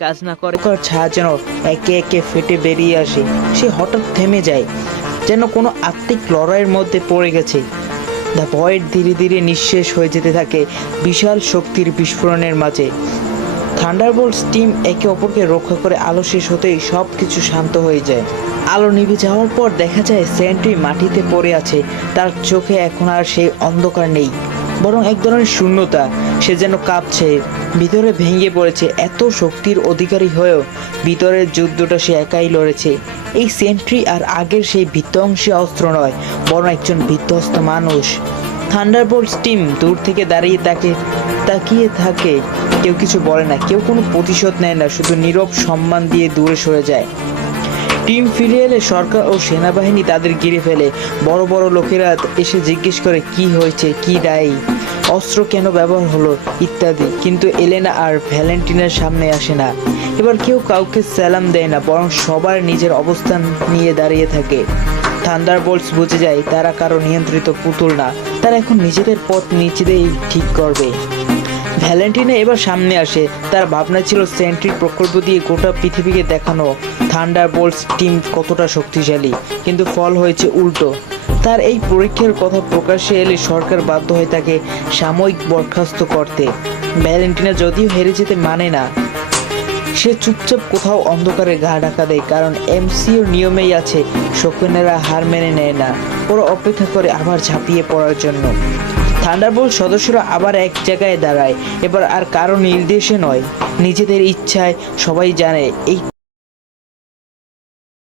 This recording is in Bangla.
কাজ না করে ছায়া যেন একে একে ফেটে বেরিয়ে আসে। সে হঠাৎ থেমে যায়, যেন কোনো আত্মিক লড়াইয়ের মধ্যে পড়ে গেছে। দ্য ভয়েড ধীরে ধীরে নিঃশেষ হয়ে যেতে থাকে বিশাল শক্তির বিস্ফোরণের মাঝে। থান্ডারবোল্টস টিম একে অপরকে রক্ষা করে। আলো শেষ হতেই সব কিছু শান্ত হয়ে যায়। আলো নিভে যাওয়ার পর দেখা যায় সেন্ট্রি মাটিতে পড়ে আছে। তার চোখে এখন আর সেই অন্ধকার নেই, বরং এক ধরনের শূন্যতা। সে যেন কাঁপছে, ভিতরে ভেঙে পড়েছে। এত শক্তির অধিকারী হয়েও ভিতরের যুদ্ধটা সে একাই লড়েছে। এই সেন্ট্রি আর আগের সেই বিধ্বংসী অস্ত্র নয়, বরং একজন বিধ্বস্ত মানুষ। থান্ডারবোল্টস টিম দূর থেকে দাঁড়িয়ে তাকিয়ে থাকে। কেউ কিছু বলে না, কেউ কোনো প্রতিশোধ নেয় না, শুধু নীরব সম্মান দিয়ে দূরে সরে যায়। টিম ফিরে এলে সরকার ও সেনাবাহিনী তাদের ঘিরে ফেলে। বড় বড় লোকেরা এসে জিজ্ঞেস করে কি হয়েছে, কি দায়ী, অস্ত্র কেন ব্যবহার হলো ইত্যাদি। কিন্তু এলেনা আর ভ্যালেন্টিনার সামনে আসে না। এবার কেউ কাউকে সালাম দেয় না, বরং সবার নিজের অবস্থান নিয়ে দাঁড়িয়ে থাকে। থান্ডারবোল্টস বুঝে যায় তারা কারো নিয়ন্ত্রিত পুতুল না, তারা এখন নিজেদের পথ নিজেদেরই ঠিক করবে। ভ্যালেন্টিনা এবার সামনে আসে। তার ভাবনা ছিল সেন্ট্রি প্রকল্প দিয়ে গোটা পৃথিবীকে দেখানো থান্ডারবোল্টস টিম কতটা শক্তিশালী, কিন্তু ফল হয়েছে উল্টো। তার এই পরীক্ষার কথা প্রকাশ্যে এলে সরকার বাধ্য হয়ে তাকে সাময়িক বরখাস্ত করতে। ভ্যালেন্টিনা যদিও হেরে যেতে মানে না, সে চুপচাপ কোথাও অন্ধকারে গা ঢাকা দেয়, কারণ এমসিইউর নিয়মেই আছে শকুনেরা হার মেনে নেয় না, ওরা অপেক্ষা করে আবার ঝাঁপিয়ে পড়ার জন্য। থান্ডারবোল্ট সদস্যরা আবার এক জায়গায় দাঁড়ায়, এবার আর কারো নির্দেশে নয়, নিজেদের ইচ্ছায়। সবাই জানে এই